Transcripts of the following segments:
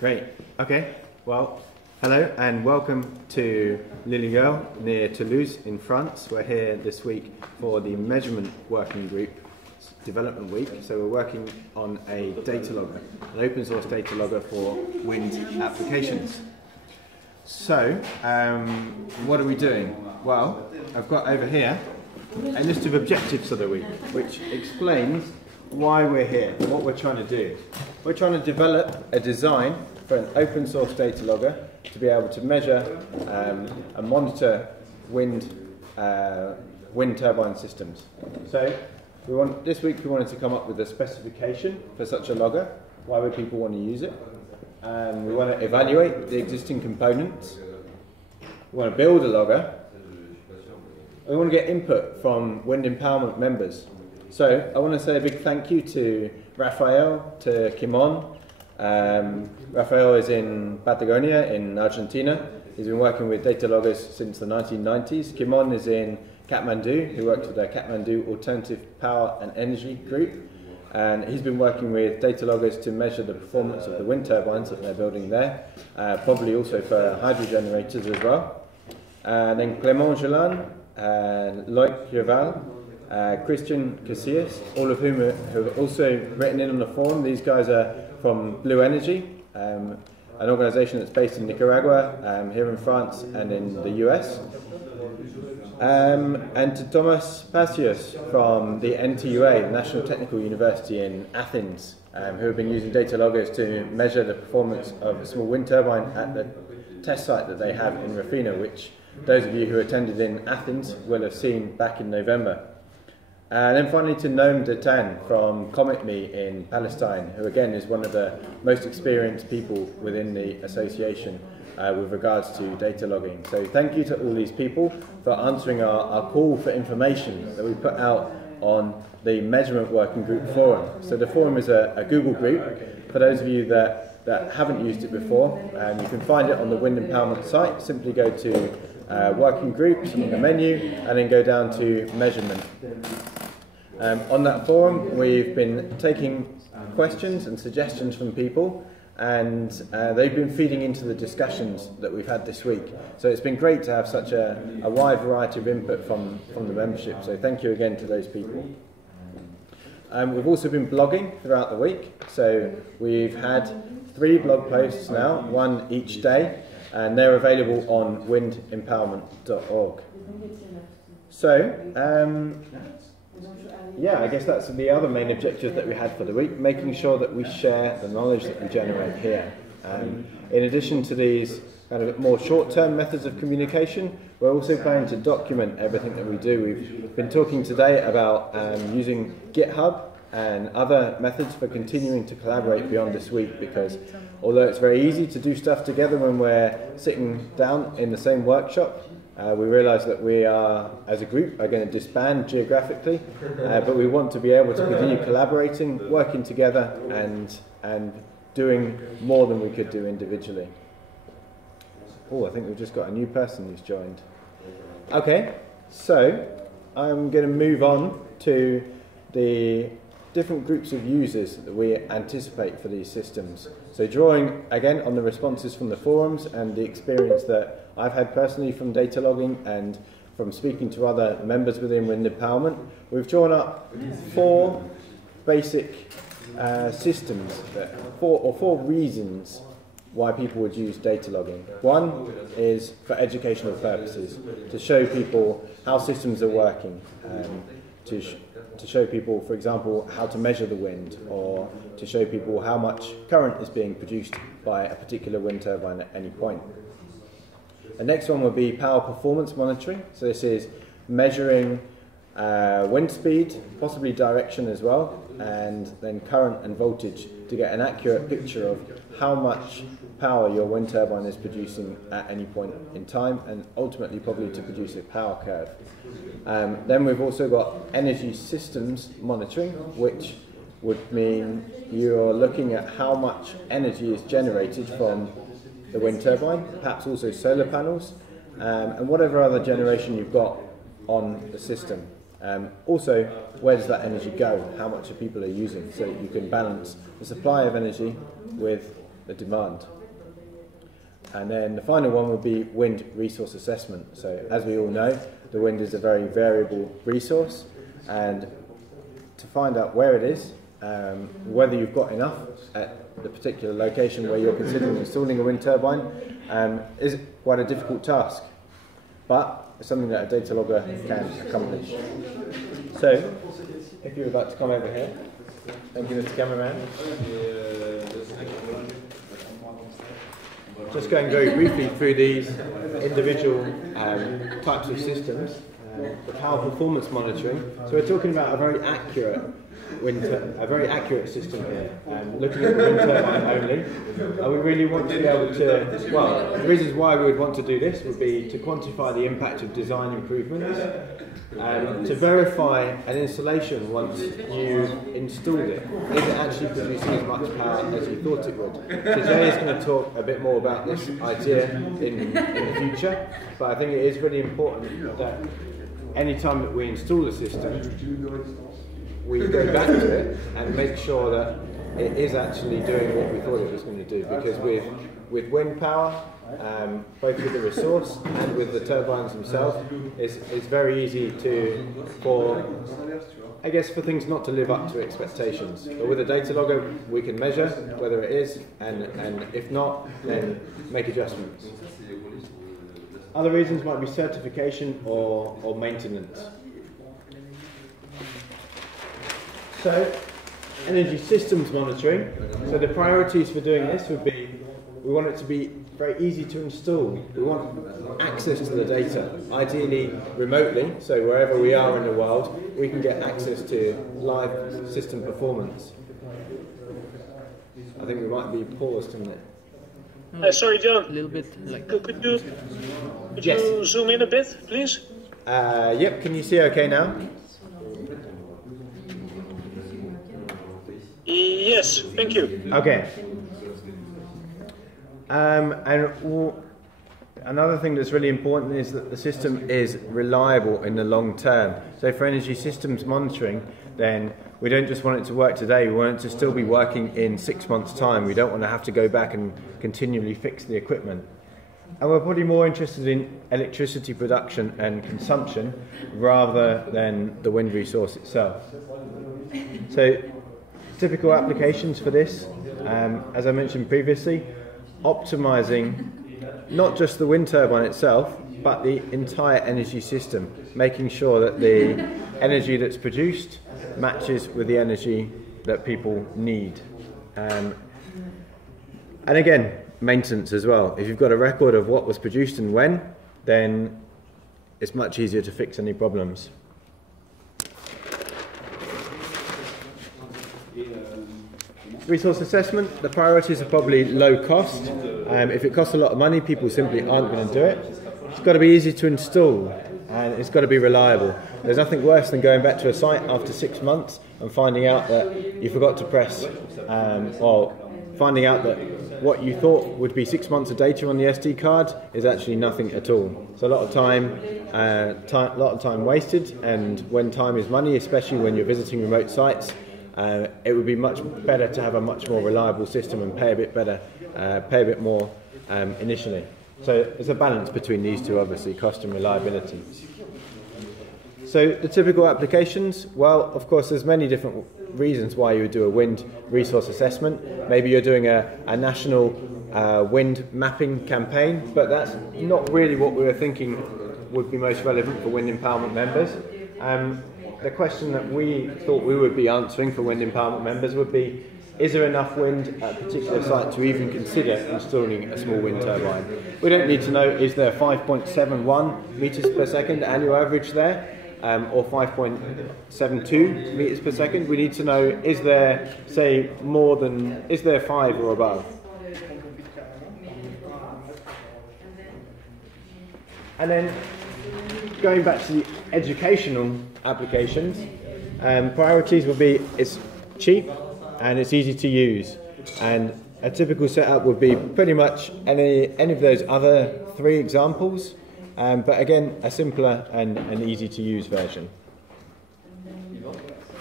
Great. Okay. Well, hello and welcome to Lille near Toulouse in France. We're here this week for the measurement working group development week. So we're working on a Datalogger, an open source Datalogger for wind applications. So what are we doing? Well, I've got over here a list of objectives for the week, which explains why we're here, what we're trying to do. We're trying to develop a design for an open source Datalogger to be able to measure and monitor wind turbine systems. So this week we wanted to come up with a specification for such a logger. Why would people want to use it? We want to evaluate the existing components. We want to build a logger. We want to get input from wind empowerment members. So I want to say a big thank you to Rafael, to Kimon. Rafael is in Patagonia in Argentina. He's been working with Dataloggers since the 1990s. Kimon is in Kathmandu. He works with the Kathmandu Alternative Power and Energy Group. And he's been working with Dataloggers to measure the performance of the wind turbines that they're building there, probably also for hydro generators as well. And then Clément Gelin, Loic Rival, Christian Casillas, all of whom have also written in on the forum. These guys are from Blue Energy, an organisation that's based in Nicaragua, here in France and in the US. And to Thomas Passios from the NTUA, the National Technical University in Athens, who have been using Dataloggers to measure the performance of a small wind turbine at the test site that they have in Rafina, which those of you who attended in Athens will have seen back in November. And then finally to Noam Detan from CommitMe in Palestine, who again is one of the most experienced people within the association with regards to data logging. So thank you to all these people for answering our call for information that we put out on the measurement working group forum. So the forum is a Google group. For those of you that haven't used it before, you can find it on the Wind Empowerment site. Simply go to working groups in the menu and then go down to measurement. On that forum we've been taking questions and suggestions from people, and they've been feeding into the discussions that we've had this week. So it's been great to have such a wide variety of input from the membership, so thank you again to those people. We've also been blogging throughout the week, so we've had 3 blog posts now, one each day, and they're available on windempowerment.org. So, yeah, I guess that's the other main objective that we had for the week, making sure that we share the knowledge that we generate here. In addition to these kind of more short-term methods of communication, we're also planning to document everything that we do. We've been talking today about using GitHub and other methods for continuing to collaborate beyond this week, because although it's very easy to do stuff together when we're sitting down in the same workshop, we realise that we are, as a group, are going to disband geographically, but we want to be able to continue collaborating, working together, and doing more than we could do individually. Oh, I think we've just got a new person who's joined. Okay, so I'm going to move on to the different groups of users that we anticipate for these systems. So drawing again on the responses from the forums and the experience that I've had personally from data logging and from speaking to other members within Wind Empowerment, we've drawn up 4 basic systems, 4 reasons why people would use data logging. One is for educational purposes, to show people how systems are working, to show people, for example, how to measure the wind, or to show people how much current is being produced by a particular wind turbine at any point. The next one would be power performance monitoring. So this is measuring wind speed, possibly direction as well, and then current and voltage to get an accurate picture of how much power your wind turbine is producing at any point in time, and ultimately probably to produce a power curve. Then we've also got energy systems monitoring, which would mean you're looking at how much energy is generated from the wind turbine, perhaps also solar panels, and whatever other generation you've got on the system. Also, where does that energy go? How much are people using? So you can balance the supply of energy with the demand. And then the final one would be wind resource assessment. So as we all know, the wind is a very variable resource, and to find out where it is, whether you've got enough at the particular location where you're considering installing a wind turbine, is quite a difficult task, but it's something that a Datalogger can accomplish. So, if you would like to come over here and give us the cameraman. Just going very briefly through these individual types of systems, the power performance monitoring. So we're talking about a very accurate system here, looking at the wind turbine only. And we really want to be able to, well, the reasons why we would want to do this would be to quantify the impact of design improvements, to verify an installation once you've installed it. Is it actually producing as much power as you thought it would? So Jay is going to talk a bit more about this idea in the future, but I think it is really important that any time that we install a system, we go back to it and make sure that it is actually doing what we thought it was going to do. Because with wind power, both with the resource and with the turbines themselves, it's very easy for things not to live up to expectations. But with a Datalogger, we can measure whether it is, and if not, then make adjustments. Other reasons might be certification or maintenance. So, energy systems monitoring. So the priorities for doing this would be, we want it to be very easy to install. We want access to the data, ideally remotely, so wherever we are in the world, we can get access to live system performance. I think we might be paused a minute. Sorry, John. A little bit like. Could you zoom in a bit, please? Yep. Can you see okay now? Yes, thank you. Okay. Another thing that's really important is that the system is reliable in the long term. So for energy systems monitoring, then we don't just want it to work today, we want it to still be working in 6 months' time. We don't want to have to go back and continually fix the equipment. And we're probably more interested in electricity production and consumption rather than the wind resource itself. So typical applications for this, as I mentioned previously, optimizing not just the wind turbine itself, but the entire energy system, making sure that the energy that's produced matches with the energy that people need. And again, maintenance as well. If you've got a record of what was produced and when, then it's much easier to fix any problems. Resource assessment, the priorities are probably low cost. If it costs a lot of money, people simply aren't going to do it. It's got to be easy to install, and it's got to be reliable. There's nothing worse than going back to a site after 6 months and finding out that you forgot to press, or finding out that what you thought would be 6 months of data on the SD card is actually nothing at all. So a lot of time wasted, and when time is money, especially when you're visiting remote sites, it would be much better to have a much more reliable system and pay a bit more initially. So there's a balance between these two, obviously, cost and reliability. So the typical applications, well, of course, there's many different reasons why you would do a wind resource assessment. Maybe you're doing a national wind mapping campaign, but that's not really what we were thinking would be most relevant for wind empowerment members. The question that we thought we would be answering for wind empowerment members would be, is there enough wind at a particular site to even consider installing a small wind turbine? We don't need to know, is there 5.71 metres per second annual average there, or 5.72 metres per second? We need to know, is there, say, is there 5 or above? And then, going back to the educational applications, priorities would be, it's cheap and it's easy to use, and a typical setup would be pretty much any of those other 3 examples, but again, a simpler and easy to use version.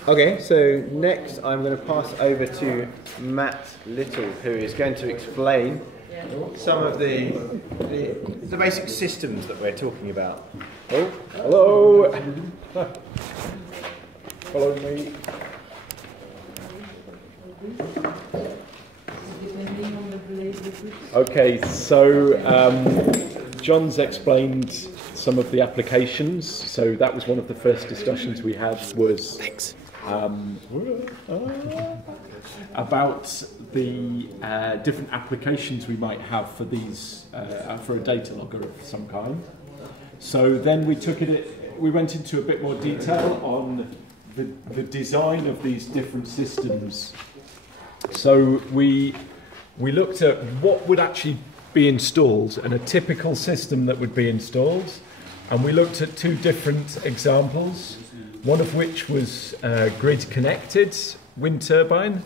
Okay, so next I'm going to pass over to Matt Little, who is going to explain some of the basic systems that we're talking about. Oh, hello! Follow me. Okay, so John's explained some of the applications. So that was one of the first discussions we had was about the different applications we might have for these for a data logger of some kind. So then we went into a bit more detail on the design of these different systems. So we looked at what would actually be installed and a typical system that would be installed, and we looked at two different examples, one of which was grid connected wind turbine,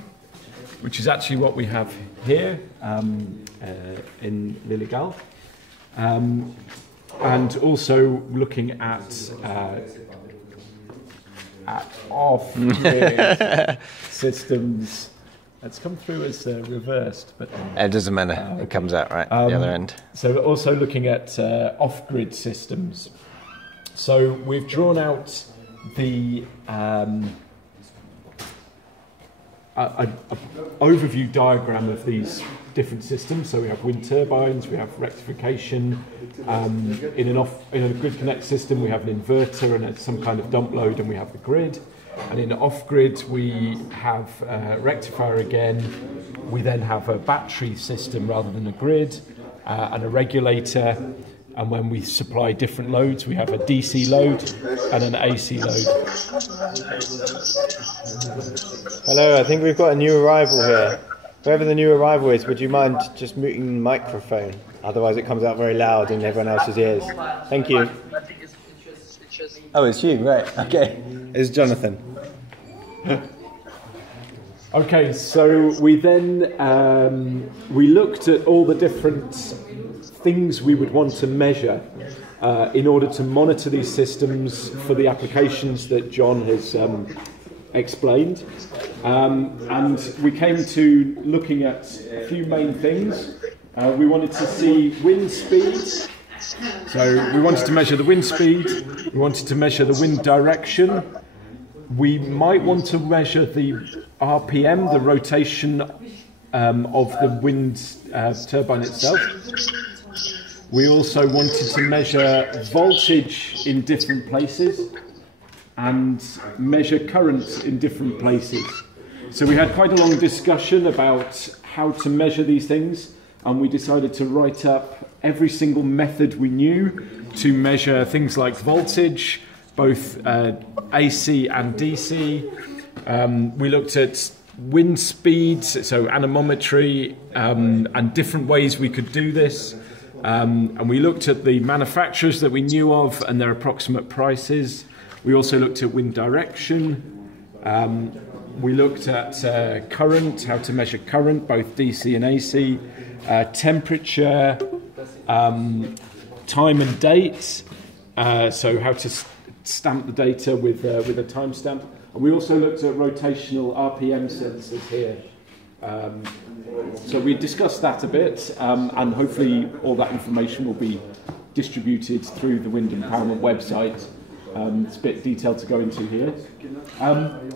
which is actually what we have here in Lillegal, and also looking at off-grid systems. It's come through as reversed, but it doesn't matter. It comes out right at the other end. So also looking at off-grid systems. So we've drawn out the overview diagram of these different systems. So we have wind turbines, we have rectification. In a grid connect system, we have an inverter and some kind of dump load, and we have the grid. And in off-grid, we have rectifier again. We then have a battery system rather than a grid, and a regulator. And when we supply different loads, we have a DC load and an AC load. Hello, I think we've got a new arrival here. Whoever the new arrival is, would you mind just muting the microphone? Otherwise it comes out very loud in everyone else's ears. Thank you. Oh, it's you, right. Okay. It's Jonathan. Okay, so we then we looked at all the different things we would want to measure in order to monitor these systems for the applications that John has explained. And we came to looking at a few main things. We wanted to see wind speed. So we wanted to measure the wind speed. We wanted to measure the wind direction. We might want to measure the RPM, the rotation of the wind turbine itself. We also wanted to measure voltage in different places and measure currents in different places. So we had quite a long discussion about how to measure these things, and we decided to write up every single method we knew to measure things like voltage, both AC and DC. We looked at wind speed, so anemometry, and different ways we could do this. And we looked at the manufacturers that we knew of and their approximate prices. We also looked at wind direction. We looked at current, how to measure current, both DC and AC, temperature, time and date, so how to stamp the data with a timestamp. And we also looked at rotational RPM sensors here. So we discussed that a bit, and hopefully all that information will be distributed through the Wind Empowerment website. It's a bit detailed to go into here.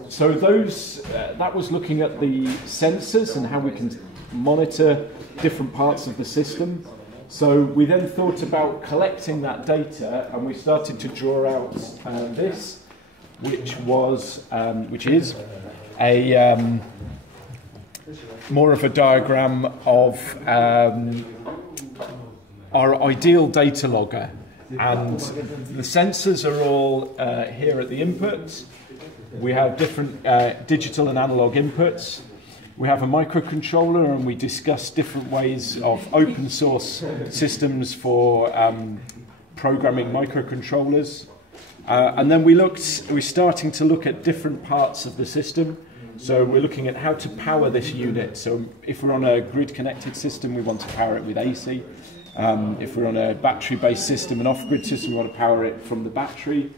So that was looking at the sensors and how we can monitor different parts of the system. So we then thought about collecting that data, and we started to draw out this, which is a more of a diagram of our ideal data logger. And the sensors are all here at the input. We have different digital and analog inputs. We have a microcontroller, and we discuss different ways of open source systems for programming microcontrollers. And then we're starting to look at different parts of the system. So we're looking at how to power this unit. So if we're on a grid-connected system, we want to power it with AC. If we're on a battery-based system, an off-grid system, we want to power it from the battery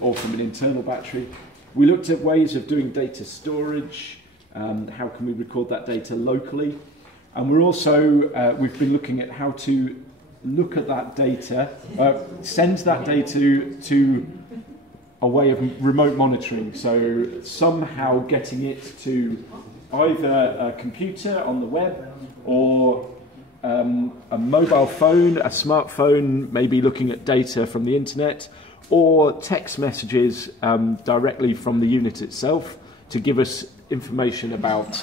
or from an internal battery. We looked at ways of doing data storage, how can we record that data locally, and we're also, we've been looking at how to look at that data, send that data to a way of remote monitoring, so somehow getting it to either a computer on the web or a mobile phone, a smartphone, maybe looking at data from the internet, or text messages directly from the unit itself to give us information about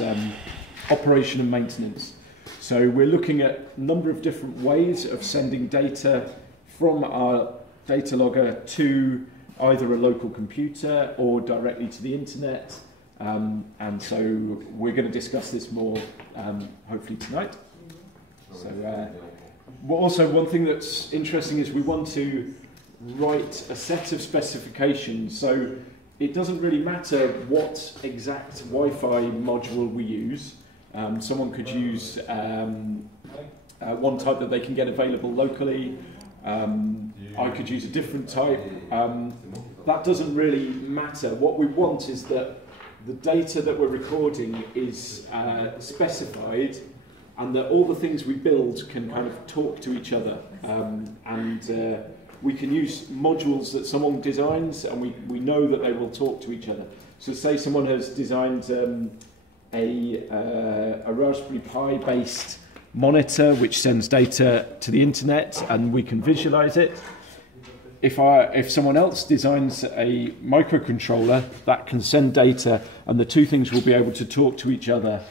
operation and maintenance. So we're looking at a number of different ways of sending data from our Datalogger to either a local computer or directly to the internet. And so we're going to discuss this more hopefully tonight. So also one thing that's interesting is we want to write a set of specifications, so it doesn't really matter what exact Wi-Fi module we use. Someone could use one type that they can get available locally. I could use a different type. That doesn't really matter. What we want is that the data that we're recording is specified, and that all the things we build can kind of talk to each other. We can use modules that someone designs, and we know that they will talk to each other. So say someone has designed a Raspberry Pi based monitor which sends data to the internet and we can visualize it. If someone else designs a microcontroller that can send data, and the two things will be able to talk to each other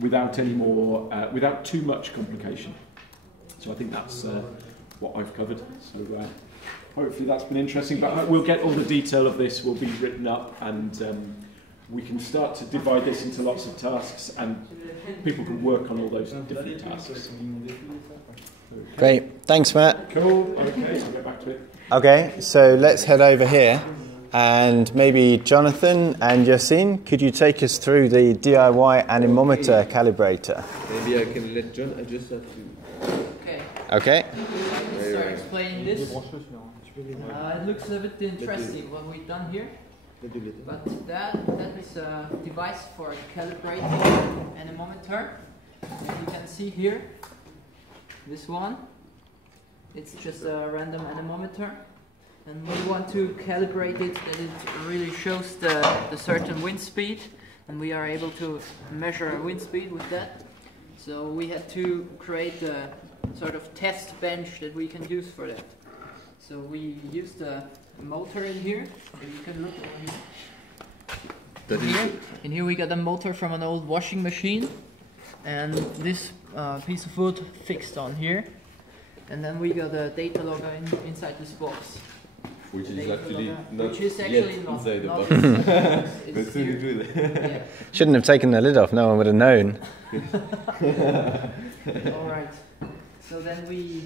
without too much complication. So I think that's what I've covered. So hopefully that's been interesting. But we'll get all the detail of this will be written up, and we can start to divide this into lots of tasks, and people can work on all those different tasks. Great, thanks Matt. Cool, okay, so I'll get back to it. Okay, so let's head over here, and maybe Jonathan and Yassine, could you take us through the DIY anemometer calibrator? Maybe I can let John adjust that too. Okay. Let's start explaining this. It looks a bit interesting what we've done here. But that is a device for calibrating anemometer. As you can see here, this one, it's just a random anemometer, and we want to calibrate it that it really shows the certain wind speed, and we are able to measure a wind speed with that. So we had to create a sort of test bench that we can use for that. So we used a motor in here, and you can look over here. In here we got a motor from an old washing machine, and this piece of wood fixed on here, and then we got a data logger inside this box. Which is actually not inside the box. But soon it will. Yeah. Shouldn't have taken the lid off, no one would have known. Alright, so then we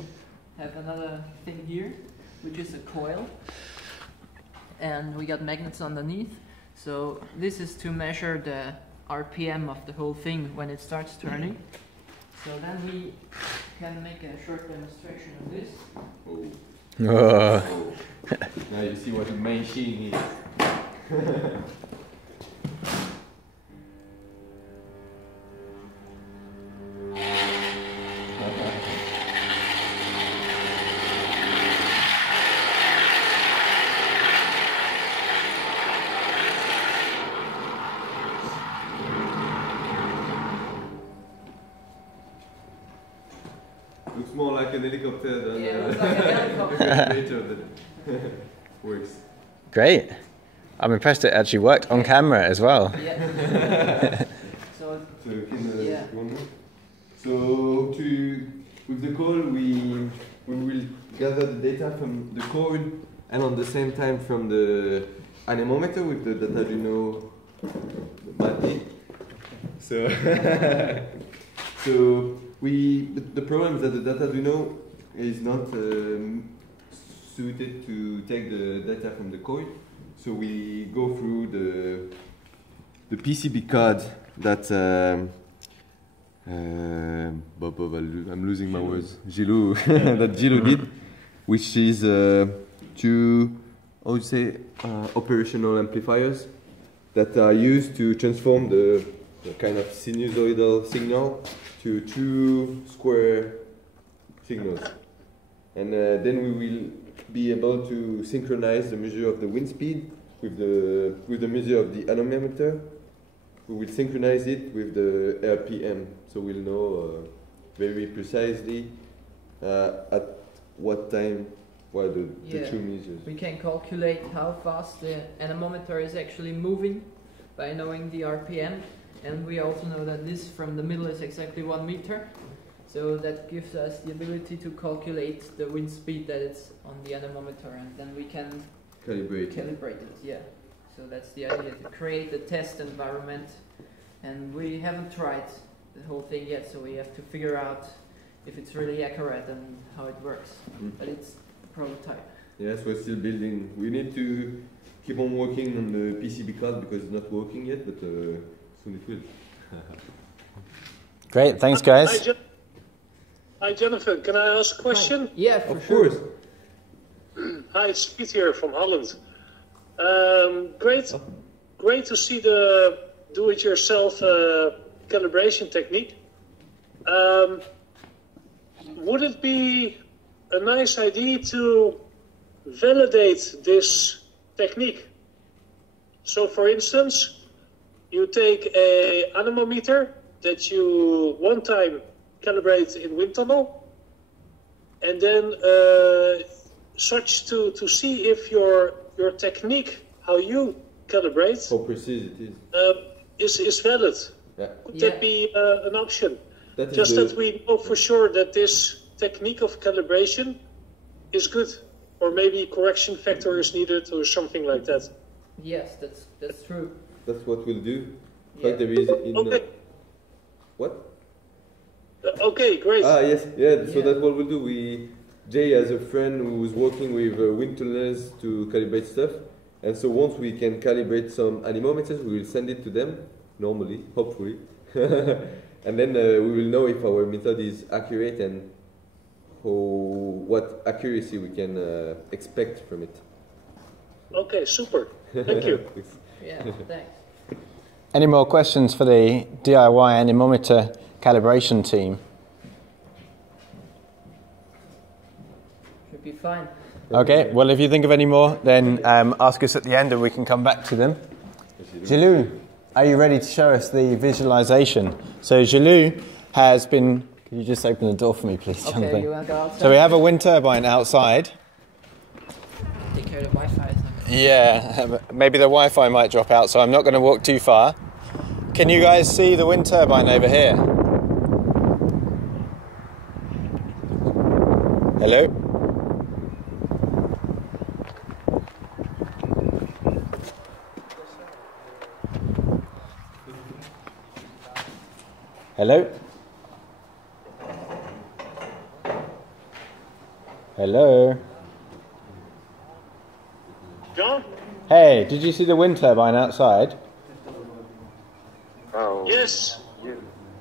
have another thing here, which is a coil, and we got magnets underneath. So this is to measure the RPM of the whole thing when it starts turning. So then we can make a short demonstration of this. Oh. Now you see what a machine is. Looks more like an helicopter than it looks like a helicopter. Works. Great. I'm impressed it actually worked on camera as well. Yeah. So with the call we will gather the data from the code and on the same time from the anemometer with the Datalogger battery. So the problem is that the Datalogger is not suited to take the data from the coil. So we go through the PCB card that I'm losing my words. Gilou that Gilou did, which is to how would you say, operational amplifiers that are used to transform the kind of sinusoidal signal to true square signals. And then we will be able to synchronize the measure of the wind speed with the measure of the anemometer. We will synchronize it with the RPM, so we'll know very precisely at what time what the true measures. We can calculate how fast the anemometer is actually moving by knowing the RPM, and we also know that this from the middle is exactly 1 meter. So that gives us the ability to calculate the wind speed that it's on the anemometer, and then we can calibrate it. Yeah. So that's the idea, to create a test environment, and we haven't tried the whole thing yet, so we have to figure out if it's really accurate and how it works. But it's a prototype. Yes, we're still building. We need to keep on working on the PCB card because it's not working yet, but soon it will. Great, thanks guys. Hi Jonathan, can I ask a question? Hi. Yeah, of course. Hi, it's Piet here from Holland. Great to see the do-it-yourself calibration technique. Would it be a nice idea to validate this technique? So, for instance, you take an anemometer that you one time calibrate in wind tunnel, and then such to see if your technique, how you calibrate, how precise it is valid. Yeah. Could that be an option? Just that we know for sure that this technique of calibration is good, or maybe correction factor is needed, or something like that. Yes, that's true. That's what we'll do. Yeah. But there is in Okay. What? Okay, great. Yes, yeah. So that's what we'll do. Jay has a friend who is working with wind tunnels to calibrate stuff, and so once we can calibrate some anemometers, we will send it to them normally, hopefully, and then we will know if our method is accurate and what accuracy we can expect from it. Okay, super. Thank you. Yeah, thanks. Any more questions for the DIY anemometer calibration team? Should be fine. Okay, well if you think of any more, then ask us at the end and we can come back to them. Jalou, are you ready to show us the visualization? So Jalou has been... Can you just open the door for me, please, Jonathan? Okay, you want to go outside? So we have a wind turbine outside. Take care of the Wi-Fi. Yeah, maybe the Wi-Fi might drop out, so I'm not going to walk too far. Can you guys see the wind turbine over here? Hello? Hello? Hello? John? Hey, did you see the wind turbine outside? Yes.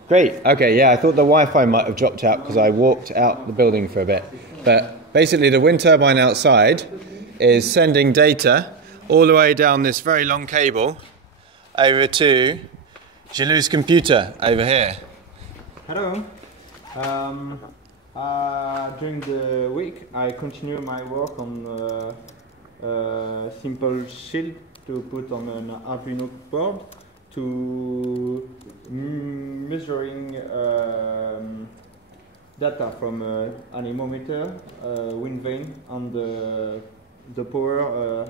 Great. Okay, yeah, I thought the Wi-Fi might have dropped out because I walked out the building for a bit. But basically the wind turbine outside is sending data all the way down this very long cable over to Jalou's computer over here. Hello. During the week, I continue my work on simple shield to put on an Arduino board to measuring data from anemometer, wind vane, and the power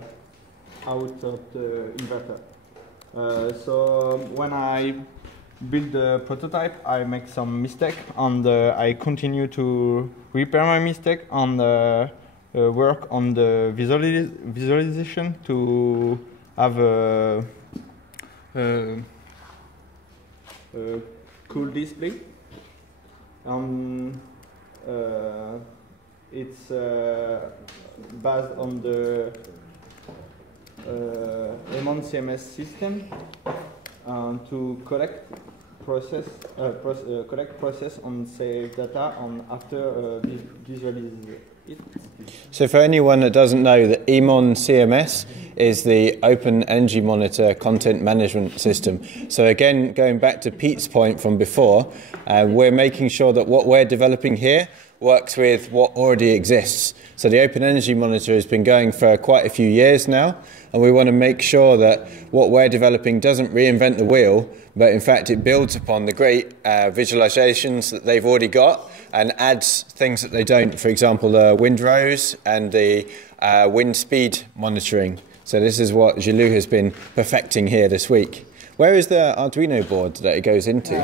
out of the inverter. So when I build the prototype, I make some mistake, and I continue to repair my mistake and work on the visualization to have a cool display. It's based on the Lemon CMS system to collect, process, So for anyone that doesn't know, the EMON CMS is the Open Energy Monitor content management system. So again, going back to Pete's point from before, we're making sure that what we're developing here works with what already exists. So the Open Energy Monitor has been going for quite a few years now, and we want to make sure that what we're developing doesn't reinvent the wheel, but in fact it builds upon the great visualizations that they've already got and adds things that they don't. For example, the windrows and the wind speed monitoring. So this is what Gilou has been perfecting here this week. Where is the Arduino board that it goes into?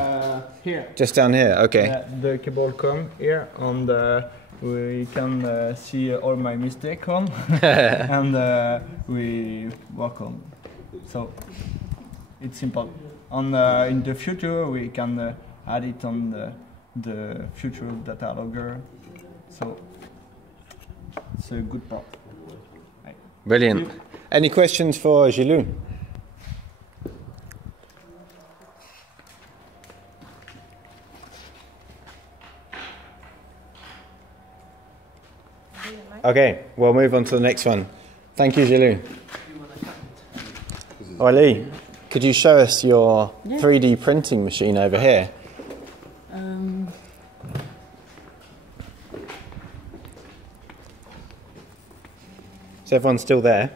Here. Just down here, okay. The cable come here, and we can see all my mistakes on, and we work on. So it's simple. And in the future, we can add it on the future Datalogger. So it's a good part. Brilliant. Any questions for Gilou? Okay, we'll move on to the next one. Thank you, Gilou. Oli, could you show us your 3D printing machine over here? Is everyone still there?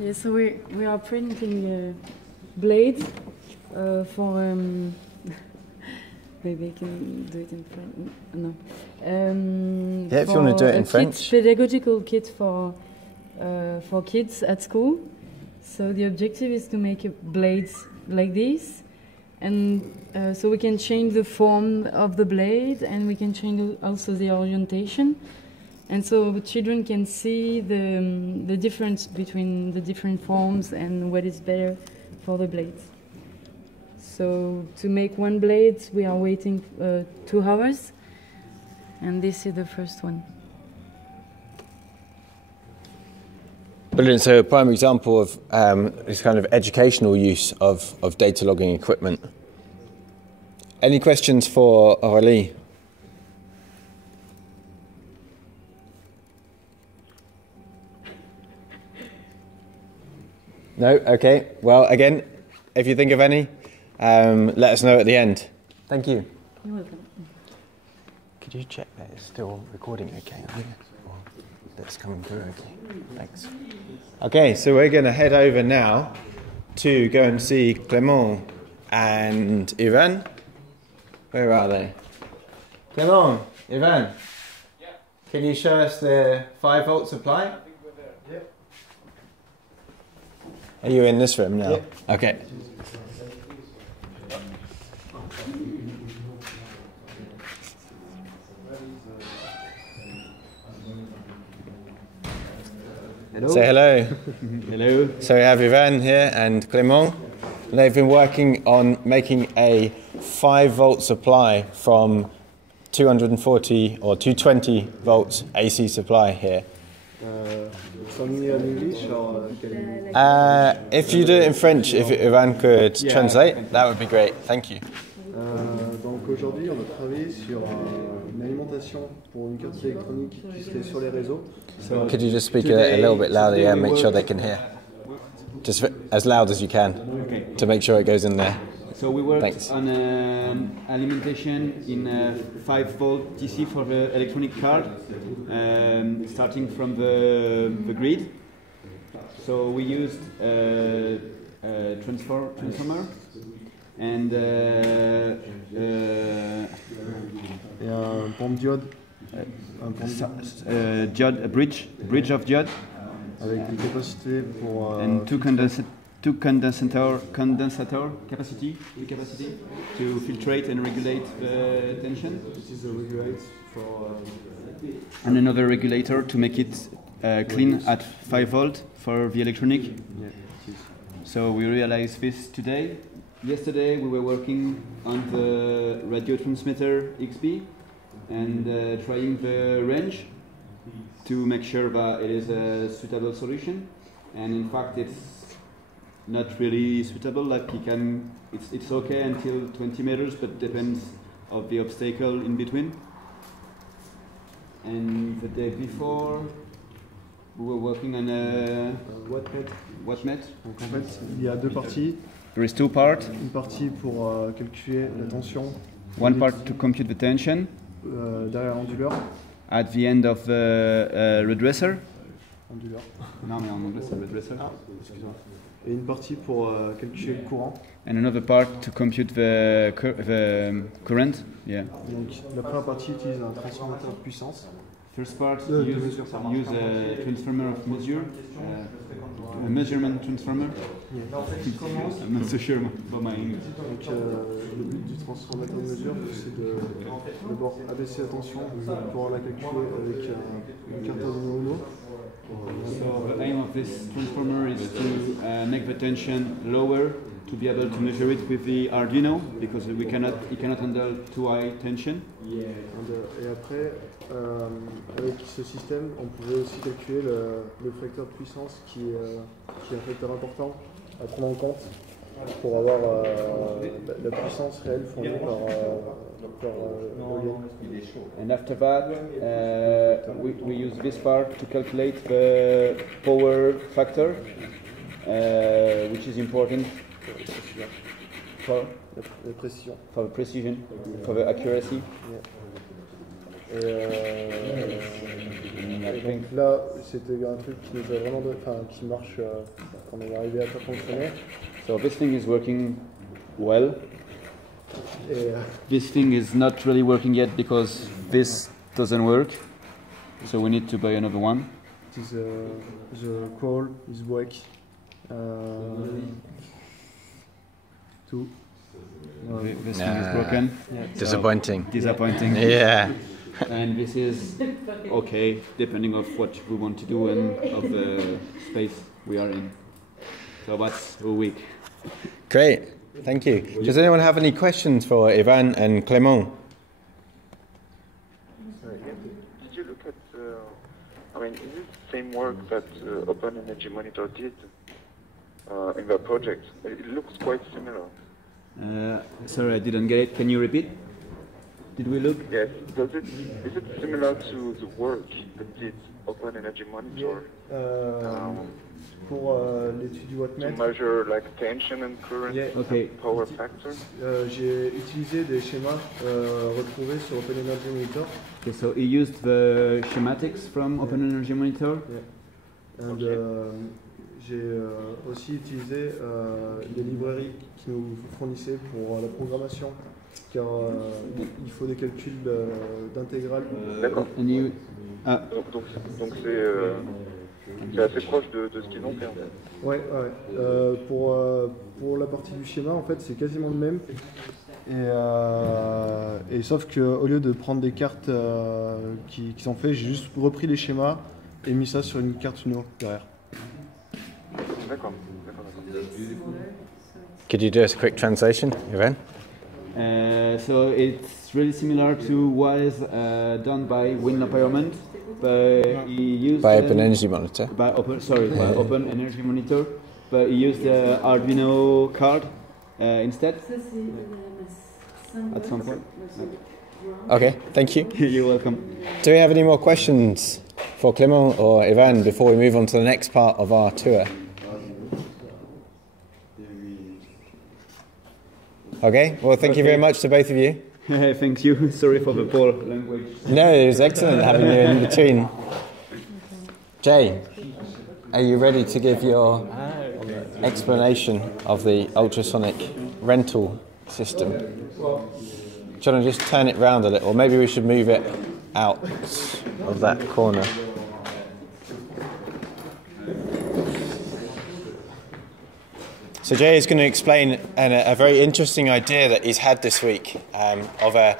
Yeah, so we are printing blades for maybe I can do it in French. No. Yeah, if you want to do it in French. Pedagogical kit for kids at school. So the objective is to make blades like this, and so we can change the form of the blade, and we can change also the orientation. And so children can see the difference between the different forms and what is better for the blades. So to make one blade, we are waiting 2 hours, and this is the first one. Brilliant. So a prime example of this kind of educational use of data logging equipment. Any questions for Aurélie? No? Okay. Well, again, if you think of any, let us know at the end. Thank you. You're welcome. Could you check that it's still recording okay? Or that's coming through okay? Thanks. Okay, so we're going to head over now to go and see Clément and Ivan. Where are they? Clément, Ivan. Yeah. Can you show us the 5-volt supply? Yeah. Are you in this room now? Yeah. Okay. Hello. Say hello. Hello. So we have Ivan here and Clément. They've been working on making a 5-volt supply from 240 or 220 volts AC supply here. Something in English or if you do it in French, if Ivan could translate, that would be great. Thank you. Donc aujourd'hui, on a travaillé sur une alimentation pour une carte électronique qui serait sur les réseaux. So could you just speak a little bit louder, yeah, and make sure they can hear? Just as loud as you can, to make sure it goes in there. So we worked on alimentation in 5-volt DC for the electronic card, starting from the grid. So we used transformer and un pompe diode. A bridge of diode. Avec des capacités pour. And two condensator capacity to filtrate and regulate the tension. This is a regulator for. And another regulator to make it clean at 5 volt for the electronic. Yeah, so we realized this today. Yesterday we were working on the radio transmitter XP and trying the range to make sure that it is a suitable solution. And in fact it's not really suitable, like it's okay until 20 meters, but depends of the obstacle in between. And the day before, we were working on a wattmet. Donc en fait, il y a deux parties. There is two parts. Une partie pour calculer la tension. One part to compute the tension. Derrière l'onduleur. At the end of the redresser. Onduleur. Non, mais en anglais c'est redresser. Ah, excuse-moi. Et une partie pour calculer le courant. And another part to compute the current. Yeah. Donc la première partie utilise un transformateur de puissance. First part use a transformer of measure, a measurement transformer. I'm not so sure about my English. Donc le but du transformateur de mesure, c'est de d'abord abaisser la tension pour pouvoir la calculer avec une carte Arduino Uno. So the aim of this transformer is to make the tension lower, to be able to measure it with the Arduino, because it cannot handle too high tension. Et après, avec ce système, on pouvait aussi calculer le facteur de puissance qui est un facteur important à prendre en compte pour avoir la puissance réelle fournie par l'éolienne. And after that, we use this part to calculate the power factor, which is important for la précision. For the precision, for the accuracy. Et donc là, c'était un truc qui nous a vraiment qui marche, qu'on est arrivé à faire fonctionner. So this thing is working well. This thing is not really working yet because this doesn't work. So we need to buy another one. The coil is break. Two. This thing is broken. Yeah. Disappointing. So, disappointing. Yeah. And this is okay, depending of what we want to do and of the space we are in. So that's a week. Great, thank you. Does anyone have any questions for Ivan and Clément? Did you look at, is it the same work that Open Energy Monitor did in their project? It looks quite similar. Sorry, I didn't get it. Can you repeat? Did we look? Yes. Is it similar to the work that did Open Energy Monitor? Pour l'étude du wattmètre. To measure like tension and current, power factor. J'ai utilisé des schémas retrouvés sur Open Energy Monitor. Okay, so he used the schematics from Open Energy Monitor. Yeah. And j'ai aussi utilisé les librairies qui nous fournissaient pour la programmation. Car il faut des calculs d'intégrale. D'accord. Donc c'est assez proche de ce qu'ils ont fait en fait. Ouais. Pour la partie du schéma, en fait, c'est quasiment le même. Et sauf qu'au lieu de prendre des cartes qui sont faites, j'ai juste repris les schémas et mis ça sur une carte Uno derrière. D'accord. Could you do us a quick translation, Ivan? So it's really similar to what is done by Wind Empowerment, but he used by Open Energy Monitor. By Open Energy Monitor, but he used the Arduino card instead. At some point. Okay, thank you. You're welcome. Do we have any more questions for Clément or Ivan before we move on to the next part of our tour? Okay, well, thank you very much to both of you. Thank you. Sorry for the poor language. No, it was excellent having you in between. Jay, are you ready to give your explanation of the ultrasonic rental system? Do you want to just turn it round a little? Maybe we should move it out of that corner. So Jay is going to explain a very interesting idea that he's had this week of a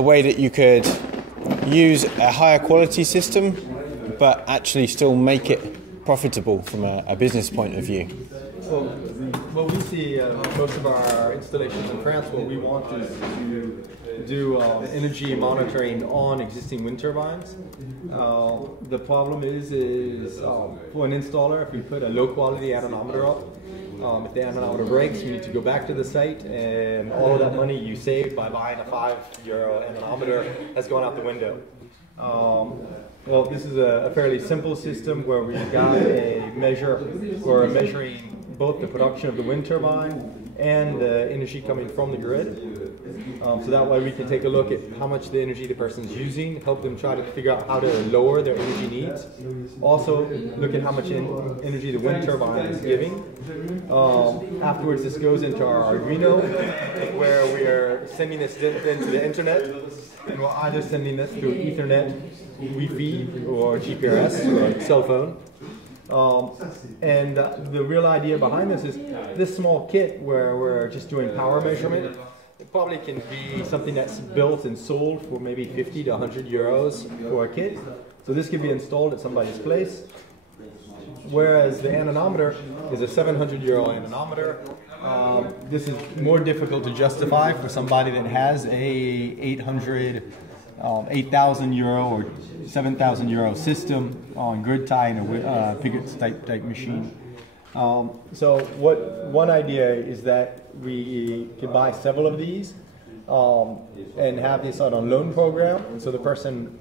way that you could use a higher quality system but actually still make it profitable from a business point of view. Well, we see most of our installations in France, what we want is to do energy monitoring on existing wind turbines. The problem is for an installer, if you put a low quality anemometer up, if the anemometer breaks, you need to go back to the site, and all of that money you saved by buying a €5 anemometer has gone out the window. Well, this is a fairly simple system where we've got a measure for measuring both the production of the wind turbine and the energy coming from the grid. So that way we can take a look at how much the energy the person's using, help them try to figure out how to lower their energy needs. Also look at how much energy the wind turbine is giving. Afterwards this goes into our Arduino, where we are sending this then to the internet, and we're either sending this through Ethernet, Wi-Fi, or GPRS, or cell phone. And the real idea behind this is this small kit where we're just doing power measurement. It probably can be something that's built and sold for maybe 50 to 100 euros for a kit. So this can be installed at somebody's place. Whereas the anemometer is a 700 euro anemometer. This is more difficult to justify for somebody that has a 8,000 euro or 7,000 euro system on grid tie and a Piggot's type machine. So one idea is that we can buy several of these and have this on a loan program. And so the person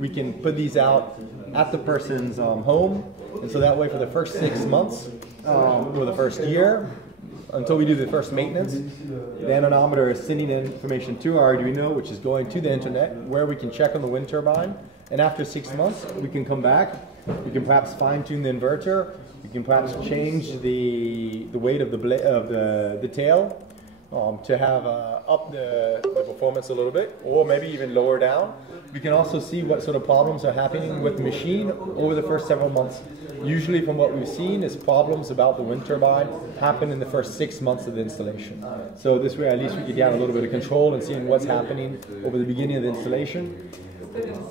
we can put these out at the person's home. And so that way for the first 6 months or the first year, until we do the first maintenance, the anemometer is sending information to our Arduino, which is going to the internet, where we can check on the wind turbine. And after 6 months, we can come back. We can perhaps fine-tune the inverter. We can perhaps change the weight of the tail to have up the performance a little bit, or maybe even lower down. We can also see what sort of problems are happening with the machine over the first several months. Usually from what we've seen is problems about the wind turbine happen in the first 6 months of the installation. So this way at least we get down a little bit of control and seeing what's happening over the beginning of the installation.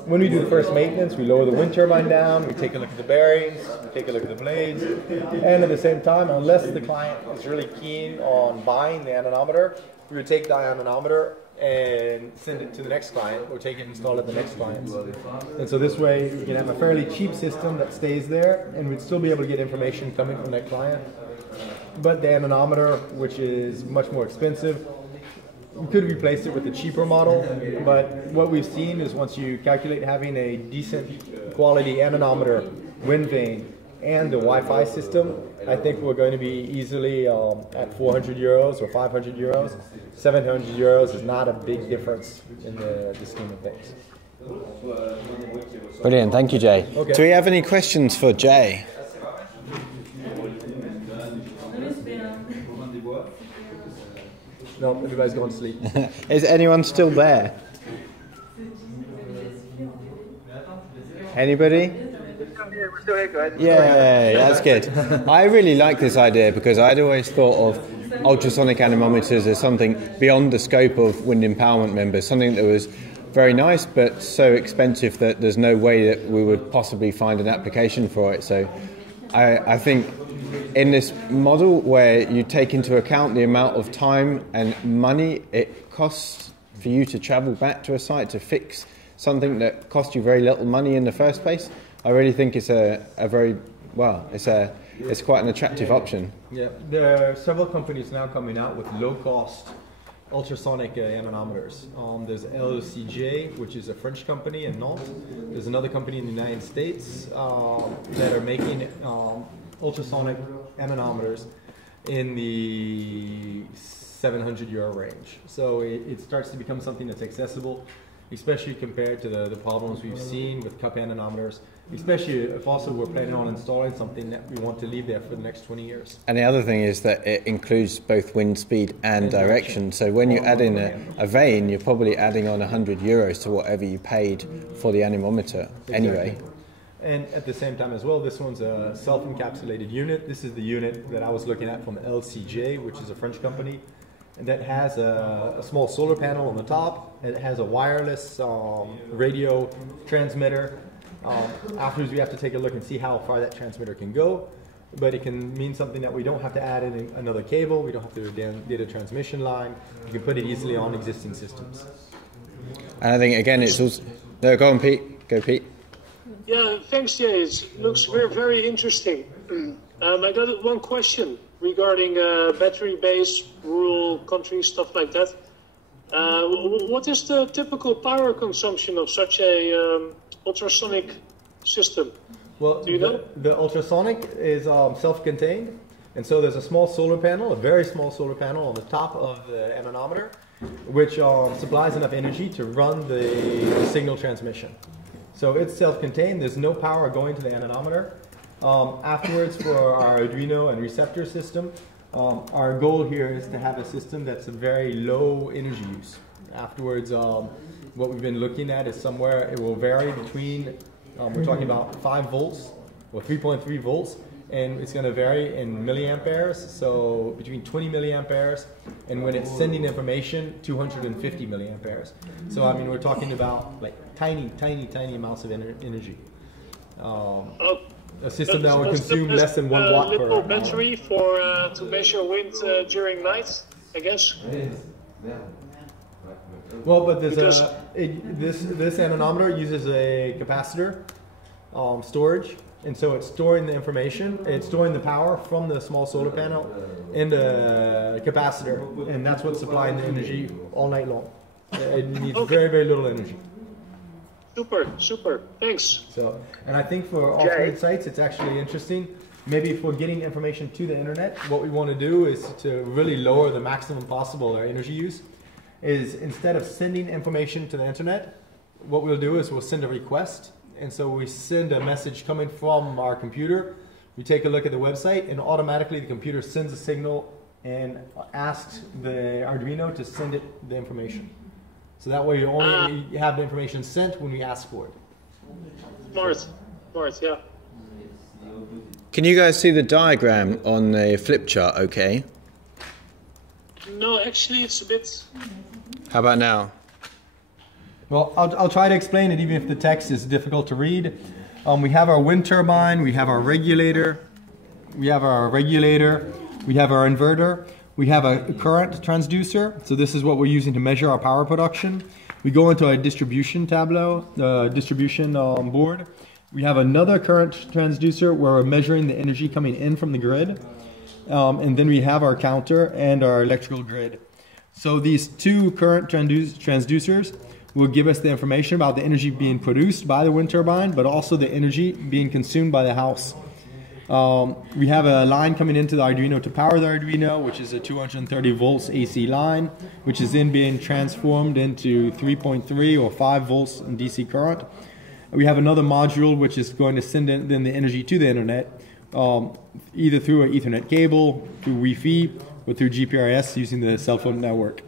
When we do the first maintenance, we lower the wind turbine down, we take a look at the bearings, we take a look at the blades, and at the same time, unless the client is really keen on buying the anemometer, we would take the anemometer and send it to the next client, or take it and install it at the next client. And so this way, you can have a fairly cheap system that stays there, and we'd still be able to get information coming from that client. But the anemometer, which is much more expensive, we could replace it with a cheaper model, but what we've seen is once you calculate having a decent quality anemometer, wind vane, and the Wi-Fi system, I think we're going to be easily at 400 euros or 500 euros. 700 euros is not a big difference in the scheme of things. Brilliant, thank you, Jay. Okay. Do we have any questions for Jay? No, everybody's going to sleep. Is anyone still there? Anybody? Yeah, that's good. I really like this idea because I'd always thought of ultrasonic anemometers as something beyond the scope of wind empowerment members, something that was very nice but so expensive that there's no way that we would possibly find an application for it. So I think in this model where you take into account the amount of time and money it costs for you to travel back to a site to fix something that cost you very little money in the first place, I really think it's it's quite an attractive option. Yeah, there are several companies now coming out with low-cost ultrasonic anemometers. There's LCJ, which is a French company in Nantes. There's another company in the United States that are making ultrasonic anemometers in the 700 euro range. So it starts to become something that's accessible, especially compared to the problems we've seen with cup anemometers, especially if also we're planning on installing something that we want to leave there for the next 20 years. And the other thing is that it includes both wind speed and direction. So when you add in a vane, you're probably adding on 100 euros to whatever you paid for the anemometer anyway. And at the same time as well, this one's a self-encapsulated unit. This is the unit that I was looking at from LCJ, which is a French company. And that has a small solar panel on the top. It has a wireless radio transmitter. Afterwards, we have to take a look and see how far that transmitter can go. But it can mean something that we don't have to add in another cable. We don't have to data transmission line. You can put it easily on existing systems. And I think, again, it's also... No, go on, Pete. Go, Pete. Yeah, thanks, Jay. It looks very, very interesting. I got one question regarding battery-based rural countries, stuff like that. What is the typical power consumption of such a ultrasonic system? Well, do you know? The ultrasonic is self-contained, and so there's a small solar panel, a very small solar panel on the top of the anemometer, which supplies enough energy to run the signal transmission. So it's self-contained. There's no power going to the anemometer. Afterwards, for our Arduino and receptor system, our goal here is to have a system that's a very low energy use. Afterwards, what we've been looking at is somewhere it will vary between, we're talking about 5 volts or 3.3 volts, and it's going to vary in milliamperes, so between 20 milliamperes, and when it's sending information, 250 milliamperes. So I mean, we're talking about like tiny amounts of energy. A system that will consume less than 1 watt per little battery for to measure wind during night, I guess. Well, but there's this anemometer uses a capacitor storage, and so it's storing the information. It's storing the power from the small solar panel in the capacitor, and that's what's supplying the energy all night long. It needs very little energy. Super, thanks. So, and I think for alternate sites, it's actually interesting. Maybe if we're getting information to the internet, what we want to do is to really lower the maximum possible our energy use. Is instead of sending information to the internet, what we'll do is we'll send a request. And so we send a message coming from our computer. We take a look at the website, and automatically the computer sends a signal and asks the Arduino to send it the information. So that way you only have the information sent when we ask for it. Smart, yeah. Can you guys see the diagram on the flip chart okay? No, actually it's a bit... How about now? Well, I'll try to explain it even if the text is difficult to read. We have our wind turbine, we have our regulator, we have our inverter, we have a current transducer. So this is what we're using to measure our power production. We go into a distribution tableau, distribution board. We have another current transducer where we're measuring the energy coming in from the grid. And then we have our counter and our electrical grid. So these two current transducers will give us the information about the energy being produced by the wind turbine, but also the energy being consumed by the house. We have a line coming into the Arduino to power the Arduino, which is a 230 volts AC line, which is then being transformed into 3.3 or 5 volts in DC current. We have another module which is going to send in then the energy to the internet, either through an Ethernet cable, through Wi-Fi, or through GPRS using the cell phone network.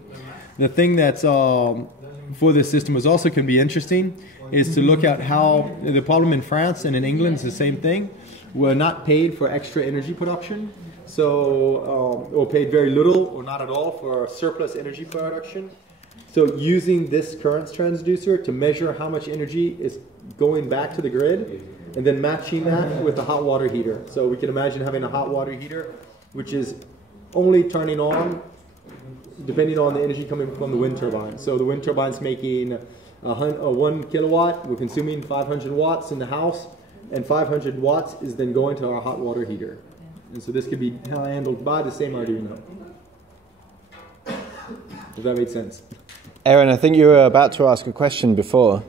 The thing that's for this system is also can be interesting is to look at how the problem in France and in England is the same thing. We're not paid for extra energy production, so or paid very little or not at all for surplus energy production. So using this current transducer to measure how much energy is going back to the grid, and then matching that with a hot water heater. So we can imagine having a hot water heater, which is only turning on depending on the energy coming from the wind turbine. So the wind turbine's making 1 kilowatt, we're consuming 500 watts in the house, and 500 watts is then going to our hot water heater. And so this could be handled by the same Arduino. Does that make sense? Aaron, I think you were about to ask a question before.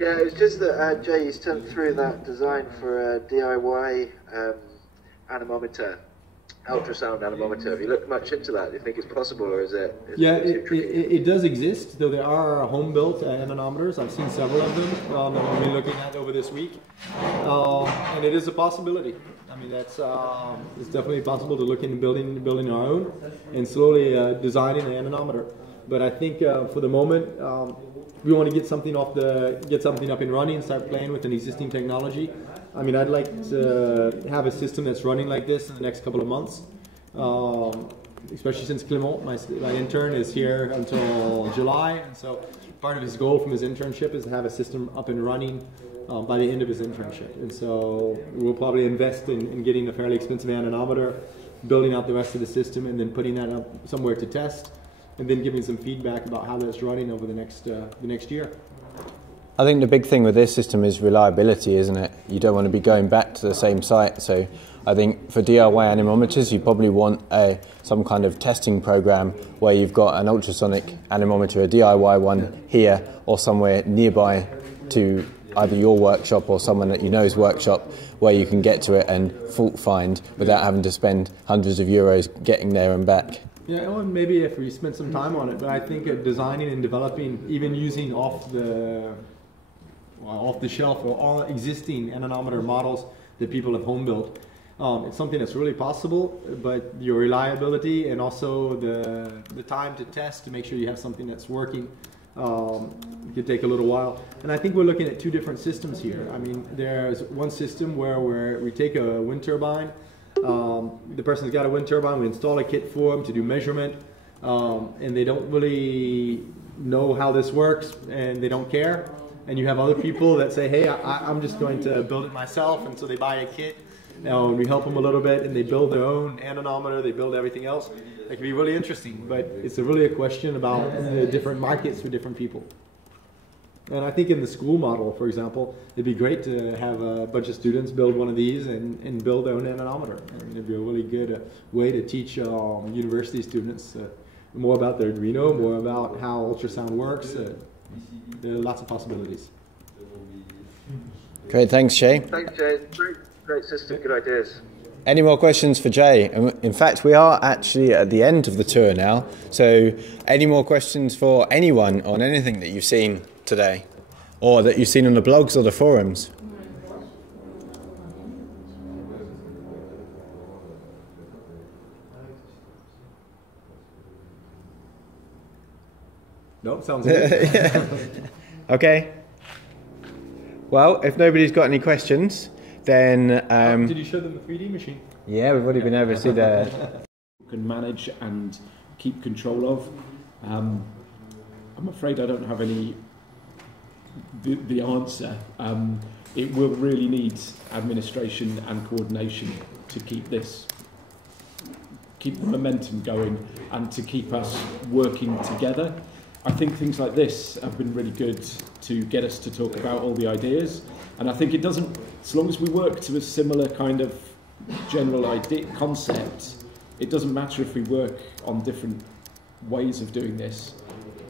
Yeah, it was just that Jay, you sent through that design for a DIY anemometer, ultrasound anemometer. Have you looked much into that? Do you think it's possible, or is it? It does exist, though there are home-built anemometers. I've seen several of them that we'll be looking at over this week, and it is a possibility. I mean, that's it's definitely possible to look into building our own and slowly designing an anemometer. But I think for the moment, we want to get something up and running and start playing with an existing technology. I mean, I'd like to have a system that's running like this in the next couple of months, especially since Clément, my intern, is here until July, and so part of his goal from his internship is to have a system up and running by the end of his internship. And so we'll probably invest in getting a fairly expensive anemometer, building out the rest of the system, and then putting that up somewhere to test, and then giving some feedback about how that's running over the next year. I think the big thing with this system is reliability, isn't it? You don't want to be going back to the same site. So I think for DIY anemometers, you probably want some kind of testing program where you've got an ultrasonic anemometer, a DIY one here or somewhere nearby to either your workshop or someone that you know's workshop, where you can get to it and fault find without having to spend hundreds of euros getting there and back. Yeah, well, maybe if we spend some time on it, but I think designing and developing, even using off the shelf or all existing anemometer models that people have home built, it's something that's really possible, but your reliability and also the time to test to make sure you have something that's working could take a little while. And I think we're looking at two different systems here. I mean, there's one system where we take a wind turbine, the person's got a wind turbine, we install a kit for them to do measurement, and they don't really know how this works and they don't care. And you have other people that say, hey, I'm just going to build it myself, and so they buy a kit, and we help them a little bit, and they build their own anemometer, they build everything else. It can be really interesting, but it's really a question about the different markets for different people. And I think in the school model, for example, it'd be great to have a bunch of students build one of these and build their own anemometer. And it'd be a really good way to teach university students more about their Arduino, more about how ultrasound works. There are lots of possibilities. Great, thanks, Jay. Thanks, Jay. Great system, good ideas. Any more questions for Jay? In fact, we are actually at the end of the tour now. So any more questions for anyone on anything that you've seen today or that you've seen on the blogs or the forums? Nope, sounds good. Okay. Well, if nobody's got any questions, then... did you show them the 3D machine? Yeah, we've already been able to see the... Can manage and keep control of. I'm afraid I don't have the answer. It will really need administration and coordination to keep the momentum going and to keep us working together. I think things like this have been really good to get us to talk about all the ideas, and I think it doesn't, as long as we work to a similar kind of general idea concept, it doesn't matter if we work on different ways of doing this.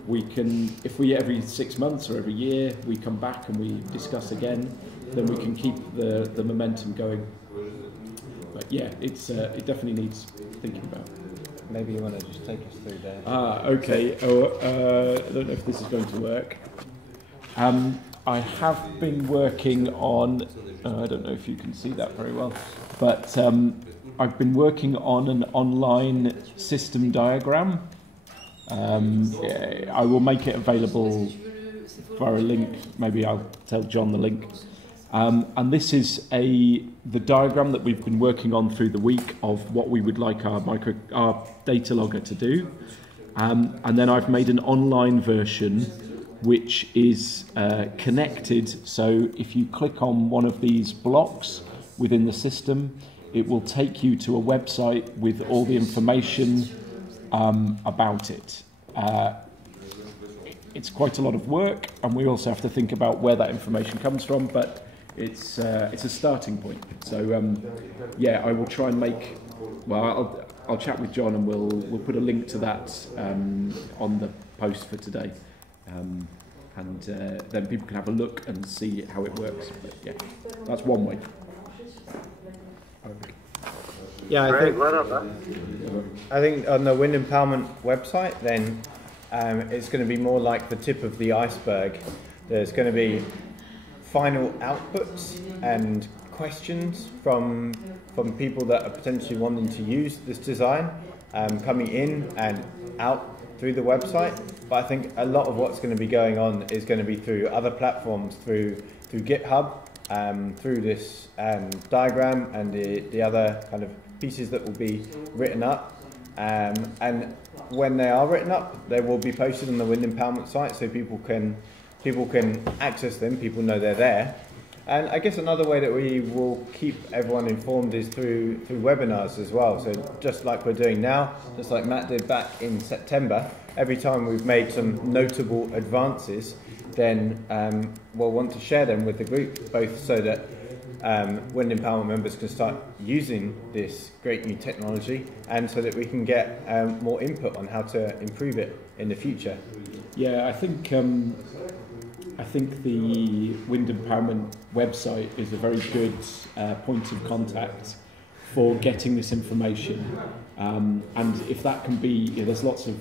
We can, if we every 6 months or every year we come back and we discuss again, then we can keep the momentum going. But yeah, it definitely needs thinking about. Maybe you want to just take us through there. Okay. I don't know if this is going to work. I have been working on, I don't know if you can see that very well, but I've been working on an online system diagram. I will make it available via a link. Maybe I'll tell John the link. And this is the diagram that we've been working on through the week of what we would like our Datalogger to do. And then I've made an online version which is connected. So if you click on one of these blocks within the system, it will take you to a website with all the information about it. It's quite a lot of work, and we also have to think about where that information comes from, but it's a starting point. So yeah, I will try and make. Well, I'll chat with John, and we'll put a link to that on the post for today, and then people can have a look and see how it works. But yeah, that's one way. Yeah, I think on the Wind Empowerment website, then it's going to be more like the tip of the iceberg. There's going to be final outputs and questions from people that are potentially wanting to use this design coming in and out through the website. But I think a lot of what's going to be going on is going to be through other platforms, through GitHub, through this diagram and the other kind of pieces that will be written up. And when they are written up, they will be posted on the Wind Empowerment site, so people can access them, people know they're there. And I guess another way that we will keep everyone informed is through webinars as well. So just like we're doing now, just like Matt did back in September, every time we've made some notable advances, then we'll want to share them with the group, both so that Wind Empowerment members can start using this great new technology, and so that we can get more input on how to improve it in the future. Yeah, I think the Wind Empowerment website is a very good point of contact for getting this information, and if that can be, there's lots of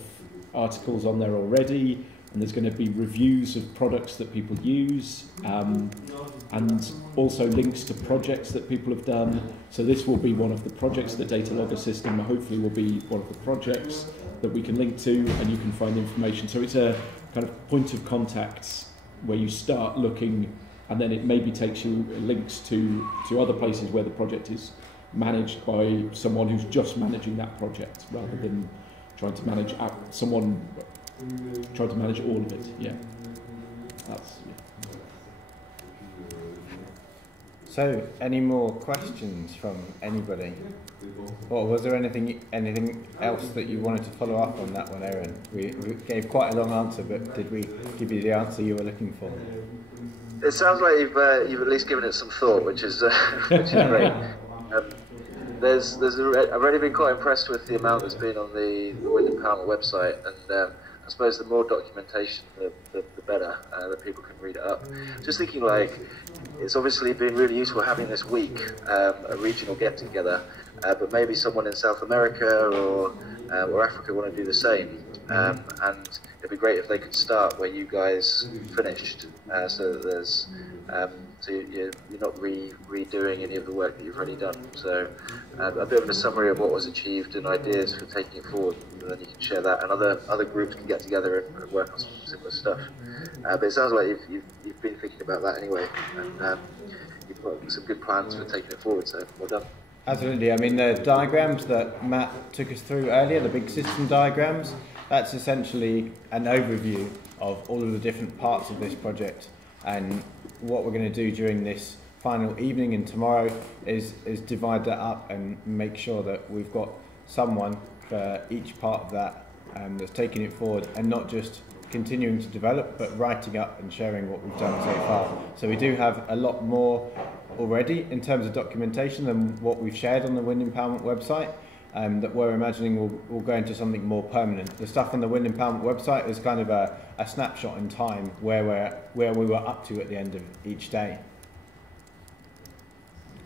articles on there already, and there's going to be reviews of products that people use, and also links to projects that people have done. So this will be one of the projects, the Datalogger system hopefully will be one of the projects that we can link to, and you can find information. So it's a kind of point of contact where you start looking, and then it maybe takes you links to other places where the project is managed by someone who's just managing that project, rather than trying to manage someone trying to manage all of it. Yeah, that's. Yeah. So, any more questions from anybody? Or was there anything else that you wanted to follow up on that one, Aaron? We gave quite a long answer, but did we give you the answer you were looking for? It sounds like you've at least given it some thought, which is great. I've already been quite impressed with the amount that's been on the Wind Empowerment website, and I suppose the more documentation, the better, that people can read it up. Just thinking, like, it's obviously been really useful having this week, a regional get-together, but maybe someone in South America or Africa want to do the same. And it'd be great if they could start where you guys finished, so that there's so you're not redoing any of the work that you've already done. So a bit of a summary of what was achieved and ideas for taking it forward, and then you can share that, and other groups can get together and work on some similar stuff. But it sounds like you've been thinking about that anyway, and you've got some good plans for taking it forward. So well done. Absolutely. I mean, the diagrams that Matt took us through earlier, the big system diagrams, that's essentially an overview of all of the different parts of this project. And what we're going to do during this final evening and tomorrow is divide that up and make sure that we've got someone for each part of that that's taking it forward, and not just continuing to develop, but writing up and sharing what we've done so far. So we do have a lot more already in terms of documentation than what we've shared on the Wind Empowerment website, that we're imagining will go into something more permanent. The stuff on the Wind Empowerment website is kind of a snapshot in time where we were up to at the end of each day.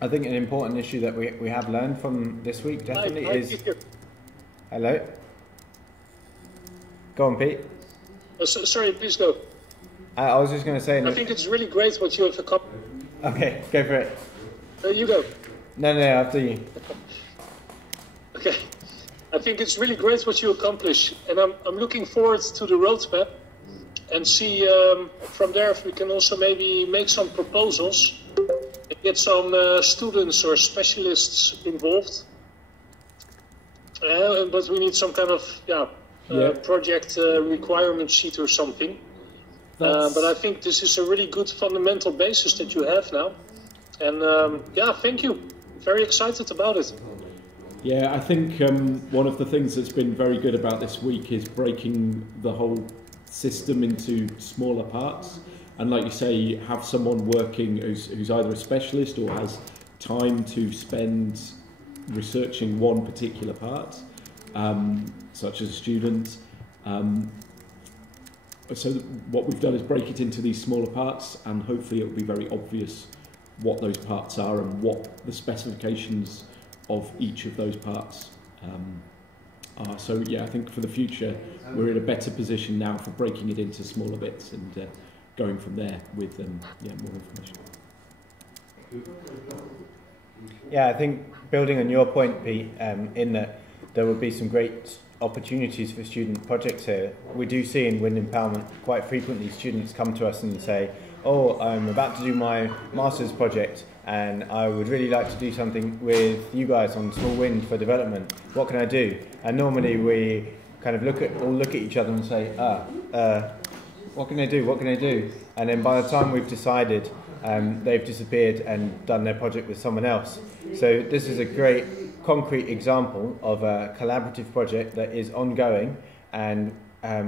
I think an important issue that we have learned from this week definitely is... Hello? Go on, Pete. Sorry, please go. I was just going to say... I think it's really great what you have accomplished. Okay, go for it. You go. No, after you. Okay. I think it's really great what you accomplish, and I'm looking forward to the roadmap and see from there if we can also maybe make some proposals and get some students or specialists involved. But we need some kind of project requirement sheet or something. But I think this is a really good fundamental basis that you have now. And thank you. Very excited about it. Yeah, I think one of the things that's been very good about this week is breaking the whole system into smaller parts. And like you say, have someone working who's either a specialist or has time to spend researching one particular part, such as a student. So what we've done is break it into these smaller parts, and hopefully it'll be very obvious what those parts are and what the specifications of each of those parts are. So yeah, I think for the future we're in a better position now for breaking it into smaller bits and going from there with more information. Yeah, I think building on your point, Pete, in that there will be some great opportunities for student projects here. We do see in Wind Empowerment quite frequently students come to us and say, oh, I'm about to do my master's project and I would really like to do something with you guys on small wind for development. What can I do? And normally we kind of look at each other and say, what can I do? What can I do? And then by the time we've decided, they've disappeared and done their project with someone else. So this is a great concrete example of a collaborative project that is ongoing, and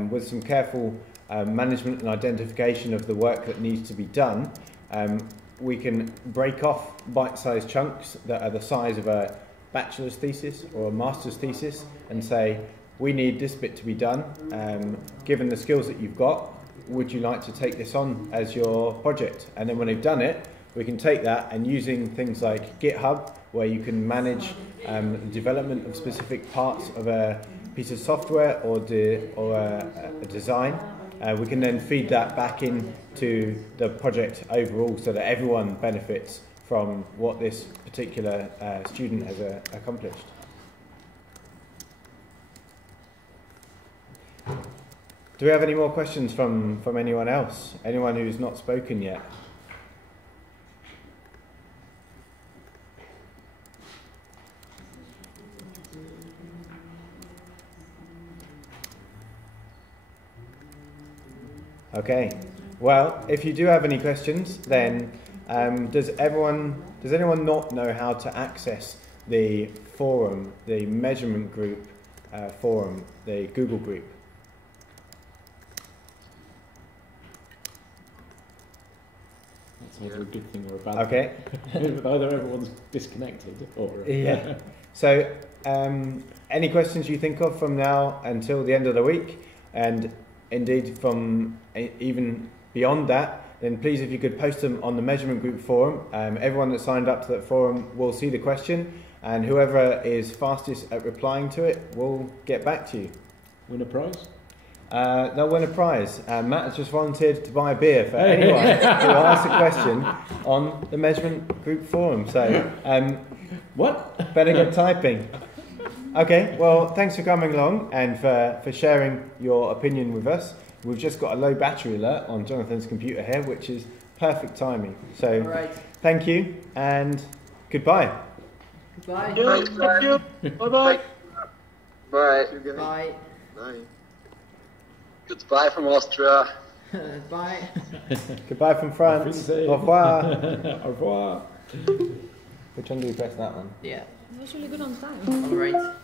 with some careful management and identification of the work that needs to be done, we can break off bite-sized chunks that are the size of a bachelor's thesis or a master's thesis and say, we need this bit to be done. Given the skills that you've got, would you like to take this on as your project? And then when they've done it, we can take that and using things like GitHub, where you can manage the development of specific parts of a piece of software or a design, we can then feed that back into the project overall so that everyone benefits from what this particular student has accomplished. Do we have any more questions from anyone else? Anyone who's not spoken yet? Okay. Well, if you do have any questions, then does anyone not know how to access the forum, the measurement group forum, the Google group? That's either a good thing or a bad thing. Either everyone's disconnected or... Yeah. So, any questions you think of from now until the end of the week, and indeed from even beyond that, then please, if you could post them on the measurement group forum. Everyone that signed up to that forum will see the question, and whoever is fastest at replying to it will get back to you. Win a prize? They'll win a prize. Matt has just volunteered to buy a beer for anyone who asks a question on the measurement group forum. So, what? Better get typing. Okay, well, thanks for coming along and for sharing your opinion with us. We've just got a low battery alert on Jonathan's computer here, which is perfect timing. So, thank you and goodbye. Goodbye. Thank you. Bye-bye. Bye. Bye. Bye. Goodbye from Austria. Bye. Goodbye from France. Au revoir. Au revoir. Which one do we press that one? Yeah. It was really good on time. All right.